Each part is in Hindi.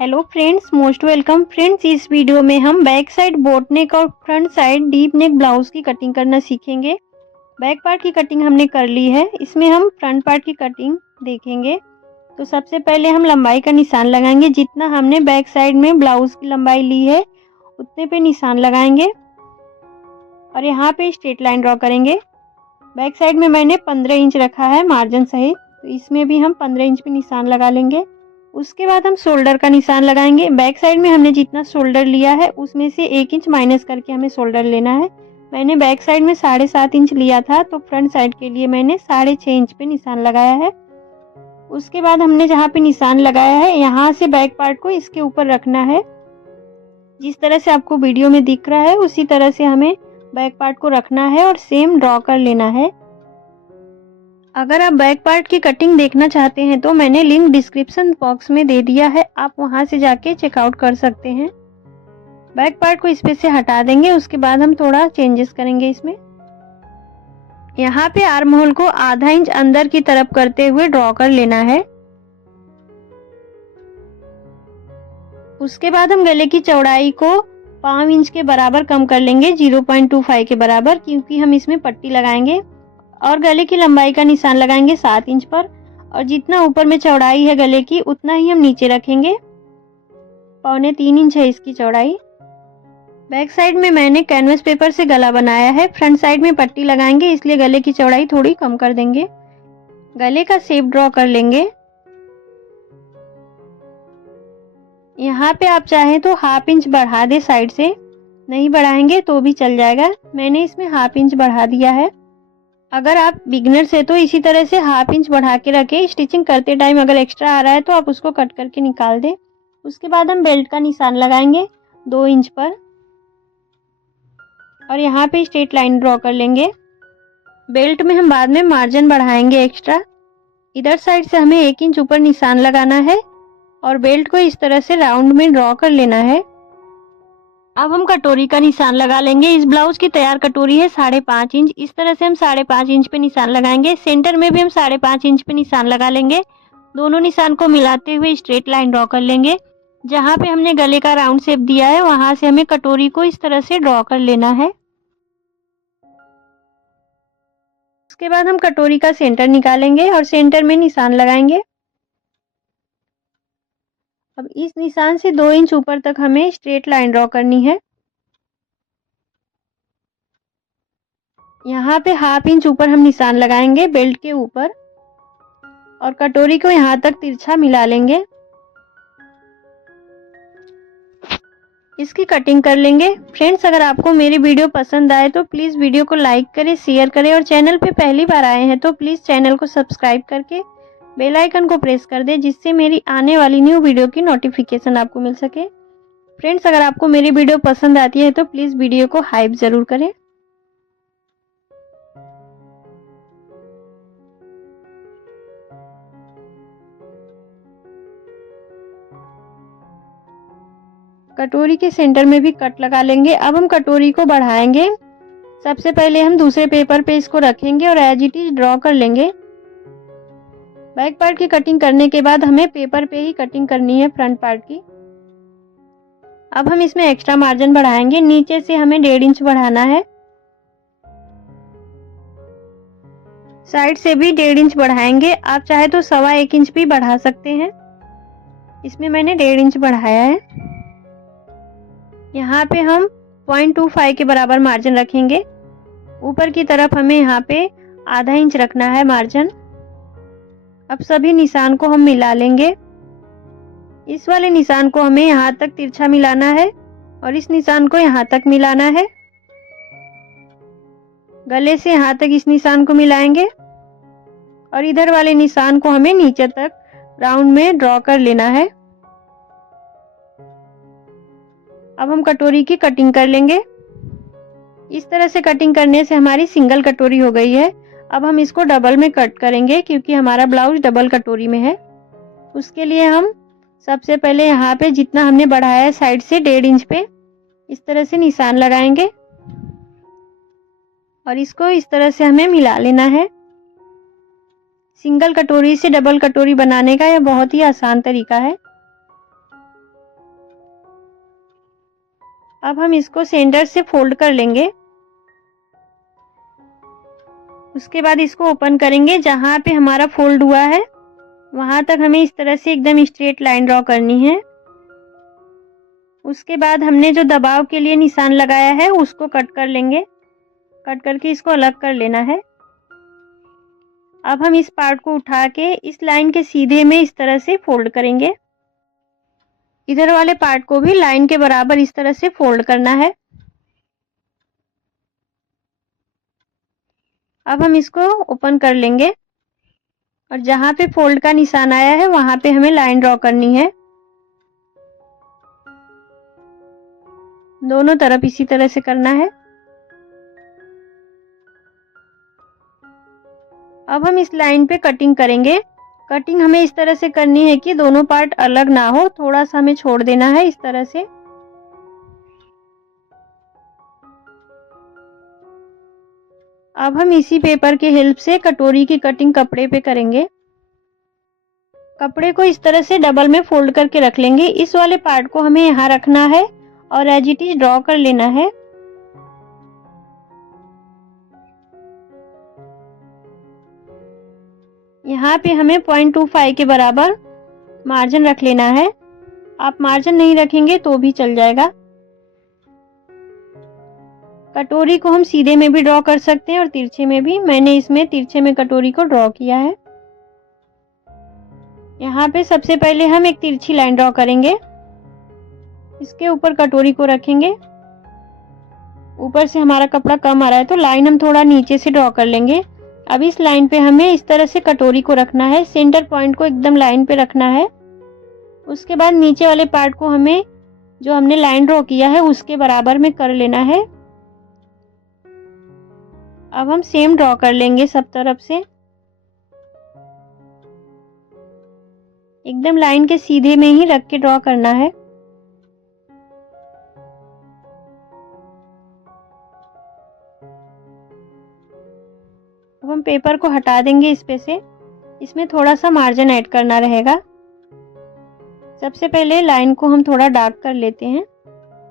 Hello friends, most welcome friends. इस वीडियो में हम बैक साइड बोट नेक और front side deep neck blouse की कटिंग करना सीखेंगे। बैक पार्ट की कटिंग हमने कर ली है, इसमें हम फ्रंट पार्ट की कटिंग देखेंगे। तो सबसे पहले हम लंबाई का निशान लगाएंगे। जितना हमने बैक साइड में ब्लाउज की लंबाई ली है उतने पे निशान लगाएंगे और यहाँ पे स्ट्रेट लाइन ड्रॉ करेंगे। बैक साइड में मैंने 15 इंच रखा है मार्जिन सहित, तो इसमें भी हम 15 इंच पे निशान लगा लेंगे। उसके बाद हम शोल्डर का निशान लगाएंगे। बैक साइड में हमने जितना शोल्डर लिया है उसमें से 1 इंच माइनस करके हमें शोल्डर लेना है। मैंने बैक साइड में 7.5 इंच लिया था, तो फ्रंट साइड के लिए मैंने 6.5 इंच पे निशान लगाया है। उसके बाद हमने जहाँ पे निशान लगाया है यहाँ से बैक पार्ट को इसके ऊपर रखना है। जिस तरह से आपको वीडियो में दिख रहा है उसी तरह से हमें बैक पार्ट को रखना है और सेम ड्रॉ कर लेना है। अगर आप बैक पार्ट की कटिंग देखना चाहते हैं तो मैंने लिंक डिस्क्रिप्शन बॉक्स में दे दिया है, आप वहां से जाके चेकआउट कर सकते हैं। बैक पार्ट को इस पे से हटा देंगे, उसके बाद हम थोड़ा चेंजेस करेंगे इसमें। यहाँ पे आर्म होल को आधा इंच अंदर की तरफ करते हुए ड्रॉ कर लेना है। उसके बाद हम गले की चौड़ाई को 5 इंच के बराबर कम कर लेंगे, 0.25 के बराबर, क्योंकि हम इसमें पट्टी लगाएंगे। और गले की लंबाई का निशान लगाएंगे 7 इंच पर, और जितना ऊपर में चौड़ाई है गले की उतना ही हम नीचे रखेंगे। 2.25 इंच है इसकी चौड़ाई। बैक साइड में मैंने कैनवस पेपर से गला बनाया है। फ्रंट साइड में पट्टी लगाएंगे, इसलिए गले की चौड़ाई थोड़ी कम कर देंगे। गले का शेप ड्रॉ कर लेंगे। यहाँ पे आप चाहें तो ½ इंच बढ़ा दे, साइड से नहीं बढ़ाएंगे तो भी चल जाएगा। मैंने इसमें ½ इंच बढ़ा दिया है। अगर आप बिगनर से तो इसी तरह से ½ इंच बढ़ा के रखें। स्टिचिंग करते टाइम अगर एक्स्ट्रा आ रहा है तो आप उसको कट करके निकाल दें। उसके बाद हम बेल्ट का निशान लगाएंगे 2 इंच पर और यहाँ पे स्ट्रेट लाइन ड्रॉ कर लेंगे। बेल्ट में हम बाद में मार्जिन बढ़ाएंगे एक्स्ट्रा। इधर साइड से हमें 1 इंच ऊपर निशान लगाना है और बेल्ट को इस तरह से राउंड में ड्रॉ कर लेना है। अब हम कटोरी का निशान लगा लेंगे। इस ब्लाउज की तैयार कटोरी है 5.5 इंच। इस तरह से हम 5.5 इंच पे निशान लगाएंगे। सेंटर में भी हम 5.5 इंच पे निशान लगा लेंगे। दोनों निशान को मिलाते हुए स्ट्रेट लाइन ड्रॉ कर लेंगे। जहाँ पे हमने गले का राउंड शेप दिया है वहां से हमें कटोरी को इस तरह से ड्रॉ कर लेना है। उसके बाद हम कटोरी का सेंटर निकालेंगे और सेंटर में निशान लगाएंगे। अब इस निशान से 2 इंच ऊपर तक हमें स्ट्रेट लाइन ड्रॉ करनी है। यहाँ पे ½ इंच ऊपर हम निशान लगाएंगे बेल्ट के ऊपर और कटोरी को यहाँ तक तिरछा मिला लेंगे। इसकी कटिंग कर लेंगे। फ्रेंड्स, अगर आपको मेरी वीडियो पसंद आए तो प्लीज़ वीडियो को लाइक करें, शेयर करें और चैनल पे पहली बार आए हैं तो प्लीज़ चैनल को सब्सक्राइब करके बेल आइकन को प्रेस कर दें, जिससे मेरी आने वाली न्यू वीडियो की नोटिफिकेशन आपको मिल सके। फ्रेंड्स, अगर आपको मेरी वीडियो पसंद आती है तो प्लीज़ वीडियो को हाइप ज़रूर करें। कटोरी के सेंटर में भी कट लगा लेंगे। अब हम कटोरी को बढ़ाएंगे। सबसे पहले हम दूसरे पेपर पे इसको रखेंगे और एज इट इज ड्रॉ कर लेंगे। बैक पार्ट की कटिंग करने के बाद हमें पेपर पे ही कटिंग करनी है फ्रंट पार्ट की। अब हम इसमें एक्स्ट्रा मार्जिन बढ़ाएंगे। नीचे से हमें 1.5 इंच बढ़ाना है। साइड से भी 1.5 इंच बढ़ाएंगे। आप चाहे तो 1.25 इंच भी बढ़ा सकते हैं। इसमें मैंने 1.5 इंच बढ़ाया है। यहाँ पे हम 0.25 के बराबर मार्जिन रखेंगे। ऊपर की तरफ हमें यहाँ पे ½ इंच रखना है मार्जिन। अब सभी निशान को हम मिला लेंगे। इस वाले निशान को हमें यहाँ तक तिरछा मिलाना है और इस निशान को यहाँ तक मिलाना है। गले से यहाँ तक इस निशान को मिलाएंगे और इधर वाले निशान को हमें नीचे तक राउंड में ड्रॉ कर लेना है। अब हम कटोरी की कटिंग कर लेंगे। इस तरह से कटिंग करने से हमारी सिंगल कटोरी हो गई है। अब हम इसको डबल में कट करेंगे क्योंकि हमारा ब्लाउज डबल कटोरी में है। उसके लिए हम सबसे पहले यहाँ पे जितना हमने बढ़ाया है साइड से 1.5 इंच पे इस तरह से निशान लगाएंगे और इसको इस तरह से हमें मिला लेना है। सिंगल कटोरी से डबल कटोरी बनाने का यह बहुत ही आसान तरीका है। अब हम इसको सेंटर से फोल्ड कर लेंगे। उसके बाद इसको ओपन करेंगे। जहाँ पे हमारा फोल्ड हुआ है वहाँ तक हमें इस तरह से एकदम स्ट्रेट लाइन ड्रॉ करनी है। उसके बाद हमने जो दबाव के लिए निशान लगाया है उसको कट कर लेंगे। कट करके इसको अलग कर लेना है। अब हम इस पार्ट को उठा के इस लाइन के सीधे में इस तरह से फोल्ड करेंगे। इधर वाले पार्ट को भी लाइन के बराबर इस तरह से फोल्ड करना है। अब हम इसको ओपन कर लेंगे और जहाँ पे फोल्ड का निशान आया है वहाँ पे हमें लाइन ड्रॉ करनी है। दोनों तरफ इसी तरह से करना है। अब हम इस लाइन पे कटिंग करेंगे। कटिंग हमें इस तरह से करनी है कि दोनों पार्ट अलग ना हो, थोड़ा सा हमें छोड़ देना है इस तरह से। अब हम इसी पेपर के हेल्प से कटोरी की कटिंग कपड़े पे करेंगे। कपड़े को इस तरह से डबल में फोल्ड करके रख लेंगे। इस वाले पार्ट को हमें यहाँ रखना है और एज इट इज ड्रॉ कर लेना है। यहाँ पे हमें 0.25 के बराबर मार्जिन रख लेना है। आप मार्जिन नहीं रखेंगे तो भी चल जाएगा। कटोरी को हम सीधे में भी ड्रॉ कर सकते हैं और तिरछे में भी। मैंने इसमें तिरछे में कटोरी को ड्रॉ किया है। यहाँ पे सबसे पहले हम एक तिरछी लाइन ड्रॉ करेंगे। इसके ऊपर कटोरी को रखेंगे। ऊपर से हमारा कपड़ा कम आ रहा है तो लाइन हम थोड़ा नीचे से ड्रॉ कर लेंगे। अब इस लाइन पे हमें इस तरह से कटोरी को रखना है। सेंटर पॉइंट को एकदम लाइन पे रखना है। उसके बाद नीचे वाले पार्ट को हमें जो हमने लाइन ड्रॉ किया है उसके बराबर में कर लेना है। अब हम सेम ड्रॉ कर लेंगे सब तरफ से। एकदम लाइन के सीधे में ही रख के ड्रॉ करना है। अब हम पेपर को हटा देंगे इस पे से। इसमें थोड़ा सा मार्जिन ऐड करना रहेगा। सबसे पहले लाइन को हम थोड़ा डार्क कर लेते हैं।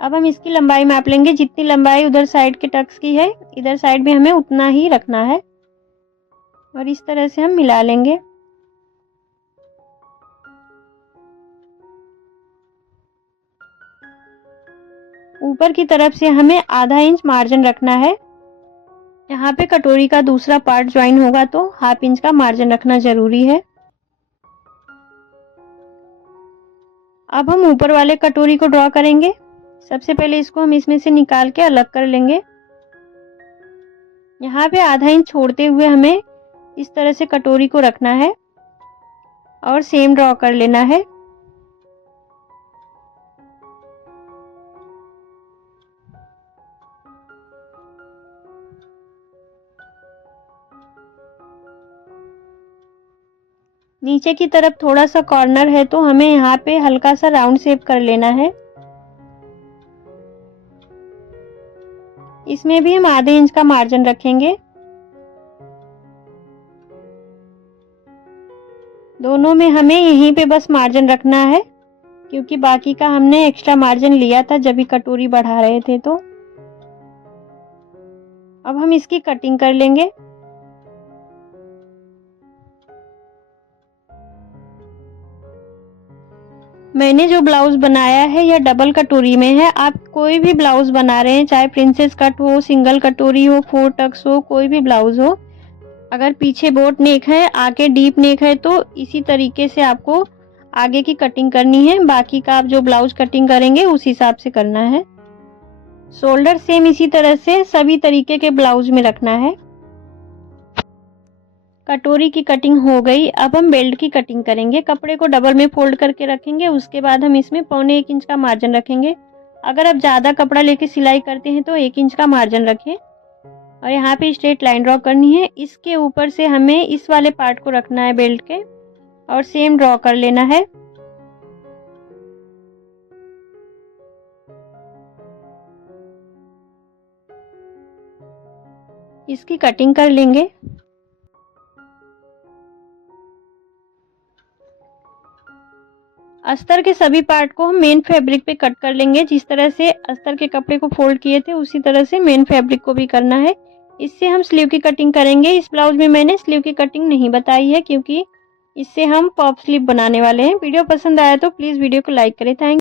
अब हम इसकी लंबाई माप लेंगे। जितनी लंबाई उधर साइड के टक्स की है इधर साइड में हमें उतना ही रखना है और इस तरह से हम मिला लेंगे। ऊपर की तरफ से हमें आधा इंच मार्जिन रखना है। यहाँ पे कटोरी का दूसरा पार्ट ज्वाइन होगा तो हाफ इंच का मार्जिन रखना जरूरी है। अब हम ऊपर वाले कटोरी को ड्रॉ करेंगे। सबसे पहले इसको हम इसमें से निकाल के अलग कर लेंगे। यहाँ पे आधा इंच छोड़ते हुए हमें इस तरह से कटोरी को रखना है और सेम ड्रॉ कर लेना है। नीचे की तरफ थोड़ा सा कॉर्नर है तो हमें यहाँ पे हल्का सा राउंड शेप कर लेना है। इसमें भी हम आधे इंच का मार्जिन रखेंगे। दोनों में हमें यहीं पे बस मार्जिन रखना है क्योंकि बाकी का हमने एक्स्ट्रा मार्जिन लिया था जब भी कटोरी बढ़ा रहे थे। तो अब हम इसकी कटिंग कर लेंगे। मैंने जो ब्लाउज बनाया है यह डबल कटोरी में है। आप कोई भी ब्लाउज बना रहे हैं, चाहे प्रिंसेस कट हो, सिंगल कटोरी हो, 4 टक्स हो, कोई भी ब्लाउज हो, अगर पीछे बोट नेक है, आगे डीप नेक है तो इसी तरीके से आपको आगे की कटिंग करनी है। बाकी का आप जो ब्लाउज कटिंग करेंगे उस हिसाब से करना है। शोल्डर सेम इसी तरह से सभी तरीके के ब्लाउज में रखना है। कटोरी की कटिंग हो गई। अब हम बेल्ट की कटिंग करेंगे। कपड़े को डबल में फोल्ड करके रखेंगे। उसके बाद हम इसमें 1.25 इंच का मार्जिन रखेंगे। अगर आप ज़्यादा कपड़ा लेके सिलाई करते हैं तो 1 इंच का मार्जिन रखें और यहाँ पे स्ट्रेट लाइन ड्रॉ करनी है। इसके ऊपर से हमें इस वाले पार्ट को रखना है बेल्ट के और सेम ड्रॉ कर लेना है। इसकी कटिंग कर लेंगे। अस्तर के सभी पार्ट को हम मेन फैब्रिक पे कट कर लेंगे। जिस तरह से अस्तर के कपड़े को फोल्ड किए थे उसी तरह से मेन फैब्रिक को भी करना है। इससे हम स्लीव की कटिंग करेंगे। इस ब्लाउज में मैंने स्लीव की कटिंग नहीं बताई है क्योंकि इससे हम पफ स्लीव बनाने वाले हैं। वीडियो पसंद आया तो प्लीज़ वीडियो को लाइक करें। थैंक